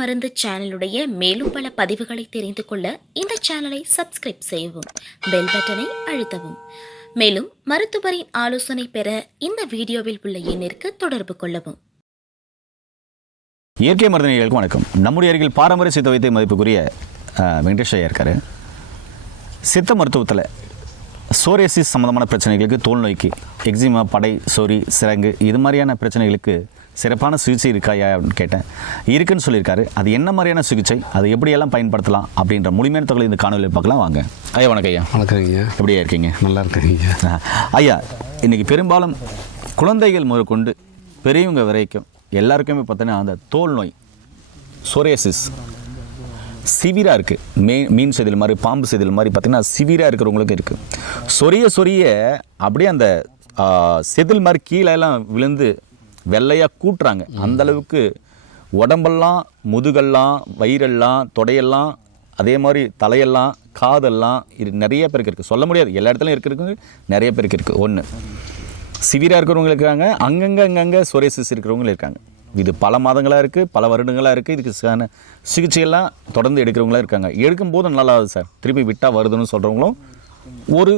மருந்து சேனலுடைய மேலும் பல பதிவுகளை தெரிந்து கொள்ள இந்த சேனலை சப்ஸ்கிரைப் செய்யவும், பெல் பட்டனை அழுத்தவும். மேலும் மருத்துவரின் ஆலோசனை பெற இந்த வீடியோவில் உள்ள எண்ணிற்கு தொடர்பு கொள்ளவும். இயற்கை மருத்துவர்களுக்கு வணக்கம். நம்முடைய அருகில் பாரம்பரிய சித்த வைத்திய மதிப்புக்குரிய வெங்கடேஷ் ஐயா இருக்காரு. சித்த மருத்துவத்தில் சோரியாசிஸ் சம்மந்தமான பிரச்சனைகளுக்கு, தோல் நோய்க்கு, எக்ஸிமா, படை, சொறி, சிரங்கு இது மாதிரியான பிரச்சனைகளுக்கு சிறப்பான சிகிச்சை இருக்காயா அப்படின்னு கேட்டேன். இருக்குன்னு சொல்லியிருக்காரு. அது என்ன மாதிரியான சிகிச்சை, அது எப்படியெல்லாம் பயன்படுத்தலாம் அப்படின்ற முழுமையான தகவல் இந்த காணொலியில் பார்க்கலாம். வாங்க ஐயா. வணக்கம் ஐயா. வணக்கம் ஐயா. எப்படியா இருக்கீங்க? நல்லா இருக்கீங்க ஐயா. இன்றைக்கி பெரும்பாலும் குழந்தைகள் முதற்கொண்டு பெரியவங்க வரைக்கும் எல்லாருக்குமே பார்த்தோன்னா அந்த தோல் நோய் சோரியாசிஸ் சிவிராக இருக்குது. மீன் செதில் மாதிரி, பாம்பு செதில் மாதிரி பார்த்திங்கன்னா சிவிராக இருக்கிறவங்களுக்கும் இருக்குது. சொரிய அப்படியே அந்த செதில் மாதிரி கீழெல்லாம் விழுந்து வெள்ளையாக கூட்டுறாங்க. அந்தளவுக்கு உடம்பெல்லாம், முதுகெல்லாம், வயிறெல்லாம், தொடையெல்லாம், அதே மாதிரி தலையெல்லாம், காதெல்லாம் இது நிறைய பேருக்கு இருக்குது. சொல்ல முடியாது, எல்லா இடத்துலையும் இருக்கிறதுக்கு நிறைய பேருக்கு இருக்குது. ஒன்று சிவிராக இருக்கிறவங்க இருக்காங்க, அங்கங்கே சோரியாசிஸ் இருக்கிறவங்களும் இருக்காங்க. இது பல மாதங்களாக இருக்குது, பல வருடங்களாக இருக்குது. இதுக்கு சிகிச்சையெல்லாம் தொடர்ந்து எடுக்கிறவங்களாம் இருக்காங்க. எடுக்கும்போது நல்லாது சார், திருப்பி விட்டால் வருதுன்னு சொல்கிறவங்களும் ஒரு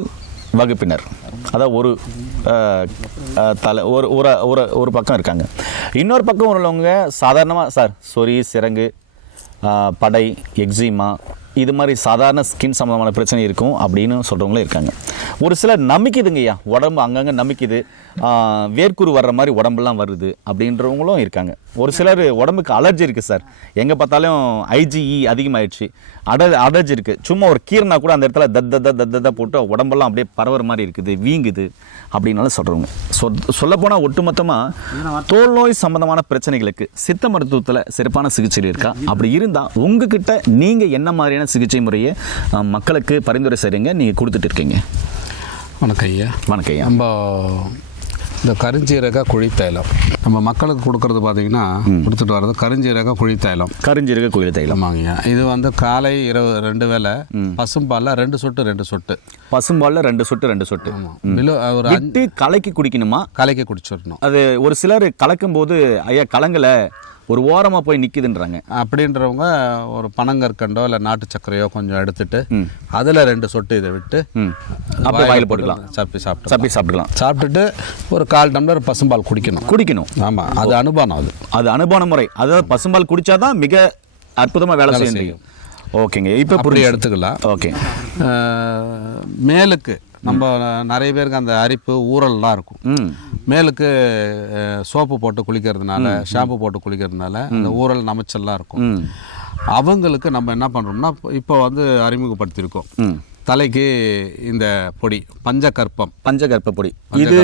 வகுப்பினர், அதாவது ஒரு ஒரு பக்கம் இருக்காங்க. இன்னொரு பக்கம் உள்ளவங்க சாதாரணமாக சார் சொறி, சிரங்கு, படை, எக்ஸிமா இது மாதிரி சாதாரண ஸ்கின் சம்மந்தமான பிரச்சனை இருக்கும் அப்படின்னு சொல்கிறவங்களும் இருக்காங்க. ஒரு சிலர் நமிக்குதுங்கய்யா, உடம்பு அங்கங்கே நமிக்குது, வேர்க்குரு வர்ற மாதிரி உடம்பெல்லாம் வருது அப்படின்றவங்களும் இருக்காங்க. ஒரு சிலர் உடம்புக்கு அலர்ஜி இருக்குது சார், எங்கே பார்த்தாலும் IgE அதிகமாகிடுச்சு, அலர்ஜி இருக்குது, சும்மா ஒரு கீரைனா கூட அந்த இடத்துல தத்த போட்டு உடம்பெல்லாம் அப்படியே பரவுற மாதிரி இருக்குது, வீங்குது அப்படின்னாலும் சொல்கிறவங்க. சொல்லப்போனால் ஒட்டுமொத்தமாக தோல் நோய் சம்மந்தமான பிரச்சனைகளுக்கு சித்த மருத்துவத்தில் சிறப்பான சிகிச்சை இருக்கா? அப்படி இருந்தால் உங்ககிட்ட நீங்கள் என்ன மாதிரியான சிகிச்சை முறையை மக்களுக்கு பரிந்துரை செய்கிறீங்க, நீங்கள் கொடுத்துட்டு இருக்கீங்க? வணக்கம் ஐயா. வணக்கம் ஐயா. நம்ம இந்த கருஞ்சீரக குழித்தைலம் நம்ம மக்களுக்கு கொடுக்கறது பார்த்தீங்கன்னா, கொடுத்துட்டு வர்றது கருஞ்சீரக குழித்தைலம். கருஞ்சீரக குழித்தைலம் ஆமாங்கய்யா. இது வந்து காலை இரவு 2 வேளை பசும்பாலில் 2 சொட்டு பசும்பாலில் 2 சொட்டு ஒரு விட்டு கலக்கி குடிக்கணுமா? கலக்கி குடிச்சிடணும். அது ஒரு சிலர் கலக்கும் போது ஐயா கலங்கலை, ஒரு ஓரமாக போய் நிற்கிதுன்றாங்க. அப்படின்றவங்க ஒரு பனங்கற்கண்டோ இல்லை நாட்டு சர்க்கரையோ கொஞ்சம் எடுத்துட்டு அதில் 2 சொட்டு இதை விட்டு அப்போ வாயில் போட்டுக்கலாம், சப்பி சாப்பிட்டுக்கலாம். சாப்பிட்டுட்டு ஒரு 1/4 டம்ளர் பசும்பால் குடிக்கணும். ஆமாம், அது அனுபானம். அது அனுபான முறை. அதாவது பசும்பால் குடித்தாதான் மிக அற்புதமாக வேலை செய்ய முடியும். ஓகேங்க, இப்போ அப்படி எடுத்துக்கலாம். ஓகே. மேலுக்கு நம்ம நிறைய பேருக்கு அந்த அரிப்பு, ஊறல்லாம் இருக்கும். மேலுக்கு சோப்பு போட்டு குளிக்கிறதுனால, ஷாம்பு போட்டு குளிக்கிறதுனால அந்த ஊறல் நமைச்சல்லாம் இருக்கும். அவங்களுக்கு நம்ம என்ன பண்ணுறோம்னா, இப்போ வந்து அறிமுகப்படுத்தியிருக்கோம் தலைக்கு இந்த பொடி, பஞ்சகற்ப பொடி. இது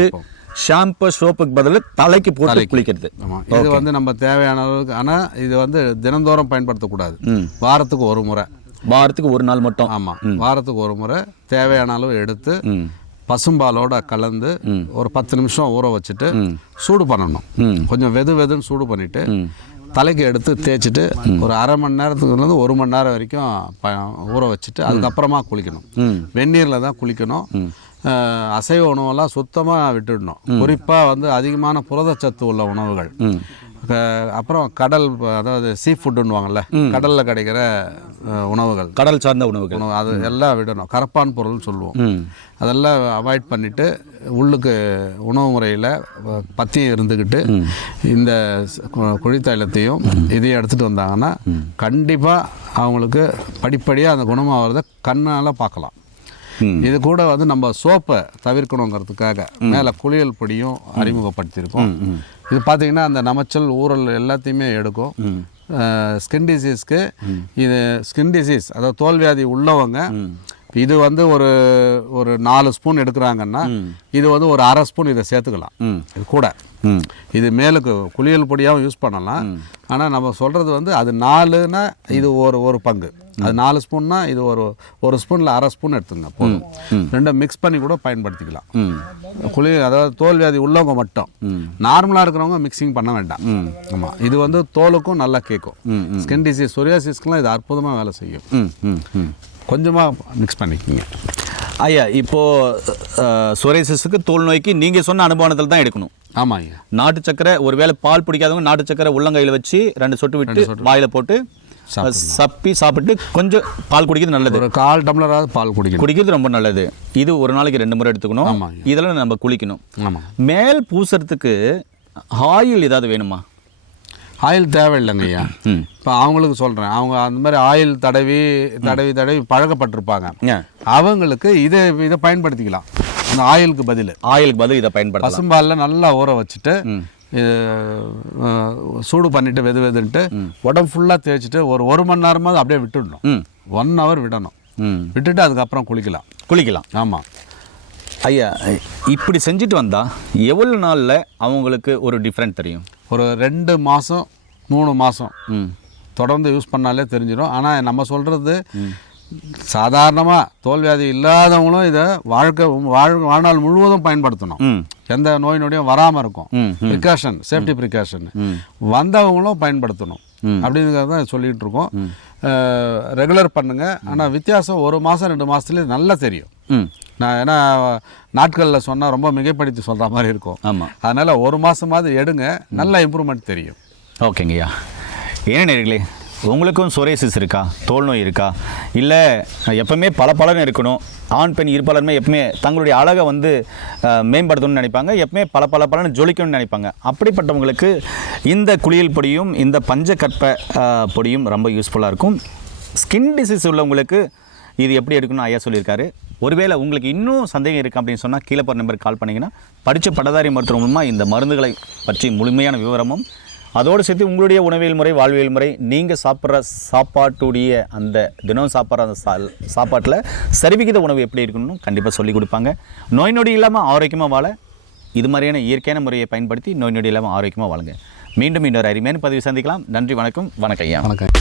ஷாம்பு, சோப்புக்கு பதில் தலைக்கு போட்டு குளிக்கிறது. ஆமாம், இது வந்து நம்ம தேவையான அளவுக்கு. ஆனால் இது வந்து தினந்தோறும் பயன்படுத்தக்கூடாது. வாரத்துக்கு ஒரு முறை, வாரத்துக்கு ஒரு நாள் மட்டும். ஆமாம், வாரத்துக்கு ஒரு முறை தேவையான அளவு எடுத்து பசும்பாலோட கலந்து ஒரு 10 நிமிஷம் ஊற வச்சுட்டு சூடு பண்ணணும். கொஞ்சம் வெதுன்னு சூடு பண்ணிவிட்டு தலைக்கு எடுத்து தேய்ச்சிட்டு ஒரு 1/2 மணி நேரத்துக்கு 1 மணி நேரம் வரைக்கும் ஊற வச்சுட்டு அதுக்கப்புறமா குளிக்கணும். வெந்நீரில் தான் குளிக்கணும். அசைவ உணவெல்லாம் சுத்தமாக விட்டுடணும். குறிப்பாக வந்து அதிகமான புரதச்சத்து உள்ள உணவுகள், அப்புறம் கடல், அதாவது சீ ஃபுட்டுன்னுவாங்கள்ல, கடலில் கிடைக்கிற உணவுகள், கடல் சார்ந்த உணவுகள், அது எல்லாம் விடணும். கரப்பான் பொருள்னு சொல்லுவோம். அதெல்லாம் அவாய்ட் பண்ணிவிட்டு உள்ளுக்கு உணவு முறையில் பத்தியம் இருந்துக்கிட்டு இந்த குழித்தைலத்தையும் இதையும் எடுத்துகிட்டு வந்தாங்கன்னா கண்டிப்பாக அவங்களுக்கு படிப்படியாக அந்த குணமாகிறத கண்ணால் பார்க்கலாம். இது கூட வந்து நம்ம சோப்பை தவிர்க்கணுங்கிறதுக்காக மேலே குளியல் பொடியும் அறிமுகப்படுத்தியிருக்கோம். இது பார்த்திங்கன்னா அந்த நமைச்சல், ஊறல் எல்லாத்தையுமே எடுக்கும். ஸ்கின் டிசீஸ்க்கு இது அதாவது தோல்வியாதி உள்ளவங்க இது வந்து ஒரு 4 ஸ்பூன் எடுக்கிறாங்கன்னா இது வந்து ஒரு 1/2 ஸ்பூன் இதை சேர்த்துக்கலாம். இது கூட இது மேலுக்கு குளியல் பொடியாகவும் யூஸ் பண்ணலாம். ஆனால் நம்ம சொல்கிறது வந்து அது 4னா இது ஒரு பங்கு, அது 4 ஸ்பூன்னா இது ஒரு ஸ்பூனில் 1/2 ஸ்பூன் எடுத்துங்க போதும். 2 மிக்ஸ் பண்ணி கூட பயன்படுத்திக்கலாம். அதாவது தோல்வியாதி உள்ளவங்க மட்டும். நார்மலாக இருக்கிறவங்க மிக்சிங் பண்ண வேண்டாம். ஆமாம், இது வந்து தோலுக்கும் நல்லா கேட்கும். ஸ்கின் டிசீஸ், சொரியாசிஸ்க்குலாம் இது அற்புதமாக வேலை செய்யும். கொஞ்சமாக மிக்ஸ் பண்ணிக்கிங்க. ஐயா, இப்போது சொரியாசிஸுக்கு, தோல் நோய்க்கு நீங்கள் சொன்ன அனுபவத்தில் தான் எடுக்கணும். ஆமாம் ஐயா. நாட்டு சக்கரை ஒருவேளை பால் பிடிக்காதவங்க நாட்டு சக்கரை உள்ளங்கையில் வச்சு 2 சொட்டு விட்டு வாயில் போட்டு சப்பி சாப்பிட்டு கொஞ்சம் பால் குடிக்கிறது நல்லது. ஒரு 1/4 டம்ளராவது பால் குடிக்கிறது ரொம்ப நல்லது. இது ஒரு நாளைக்கு 2 முறை எடுத்துக்கணும். ஆமாம். இதெல்லாம் நம்ம குளிக்கணும். ஆமாம். மேல் பூசறதுக்கு ஆயில் ஏதாவது வேணுமா? ஆயில் தேவையில்லைங்க ஐயா. இப்போ அவங்களுக்கு சொல்கிறேன், அவங்க அந்த மாதிரி ஆயில் தடவி பழக்கப்பட்டிருப்பாங்க. அவங்களுக்கு இதை பயன்படுத்திக்கலாம். அந்த ஆயிலுக்கு பதில் இதை பயன்படுத்தலாம். பசும்பாலில் நல்லா ஊற வச்சுட்டு சூடு பண்ணிவிட்டு வெதுன்ட்டு உடம்பு ஃபுல்லாக தேய்ச்சிட்டு ஒரு மணி நேரமாவது அப்படியே விட்டுடணும். 1 hour விடணும். விட்டுட்டு அதுக்கப்புறம் குளிக்கலாம். ஆமாம் ஐயா. இப்படி செஞ்சுட்டு வந்தால் எவ்வளோ நாளில் அவங்களுக்கு ஒரு டிஃப்ரெண்ட் தெரியும்? ஒரு 2 மாதம் 3 மாதம் தொடர்ந்து யூஸ் பண்ணாலே தெரிஞ்சிடும். ஆனால் நம்ம சொல்கிறது சாதாரணமாக தோல்வியாதி இல்லாதவங்களும் இதை வாழ்நாள் முழுவதும் பயன்படுத்தணும். எந்த நோய் நொடியும் வராமல் இருக்கும். சேஃப்டி ப்ரிகாஷன் வந்தவங்களும் பயன்படுத்தணும் அப்படிங்கிறத தான் சொல்லிகிட்டு இருக்கோம். ரெகுலர் பண்ணுங்கள். ஆனால் வித்தியாசம் 1 மாதம் 2 மாதத்துலேயே நல்லா தெரியும். நான் ஏன்னா நாட்களில் சொன்னால் ரொம்ப மிகைப்படுத்தி சொல்கிற மாதிரி இருக்கும். ஆமாம். அதனால் 1 மாதமாவது எடுங்க, நல்ல இம்ப்ரூவ்மெண்ட் தெரியும். ஓகேங்கய்யா. ஏன்னா நேர்களே, உங்களுக்கும் சொரேசிஸ் இருக்கா? தோல் நோய் இருக்கா? இல்லை எப்பவுமே பளபளன்னு இருக்கணும், ஆண் பெண் இருப்பாளருமே எப்பவுமே தங்களுடைய அழகை வந்து மேம்படுத்தணும்னு நினைப்பாங்க, எப்பவுமே பளபளன்னு ஜொலிக்கணும்னு நினைப்பாங்க. அப்படிப்பட்டவங்களுக்கு இந்த குளியல் பொடியும் இந்த பஞ்சகற்ப பொடியும் ரொம்ப யூஸ்ஃபுல்லாக இருக்கும். ஸ்கின் டிசீஸ் உள்ளவங்களுக்கு இது எப்படி எடுக்கணும்னு ஐயா சொல்லியிருக்காரு. ஒருவேளை உங்களுக்கு இன்னும் சந்தேகம் இருக்குது அப்படின்னு சொன்னால் கீழே போகிற நம்பருக்கு கால் பண்ணிங்கன்னா படித்த பட்டதாரி மருத்துவ மூலமாக இந்த மருந்துகளை பற்றி முழுமையான விவரமும் அதோடு சேர்த்து உங்களுடைய உணவியல் முறை வாழ்வியல் முறை நீங்கள் சாப்பிட்ற சாப்பாட்டுடைய அந்த தினம் சாப்பிட்ற அந்த சாப்பாட்டில் சரிவிகித உணவு எப்படி இருக்கணும்னு கண்டிப்பாக சொல்லிக் கொடுப்பாங்க. நோய் நொடி இல்லாமல் ஆரோக்கியமாக வாழ இது மாதிரியான இயற்கையான முறையை பயன்படுத்தி நோய் நொடி இல்லாமல் ஆரோக்கியமாக வாழுங்க. மீண்டும் இன்னொரு அருமையான பதிவு சந்திக்கலாம். நன்றி, வணக்கம். வணக்கம் ஐயா. வணக்கம்.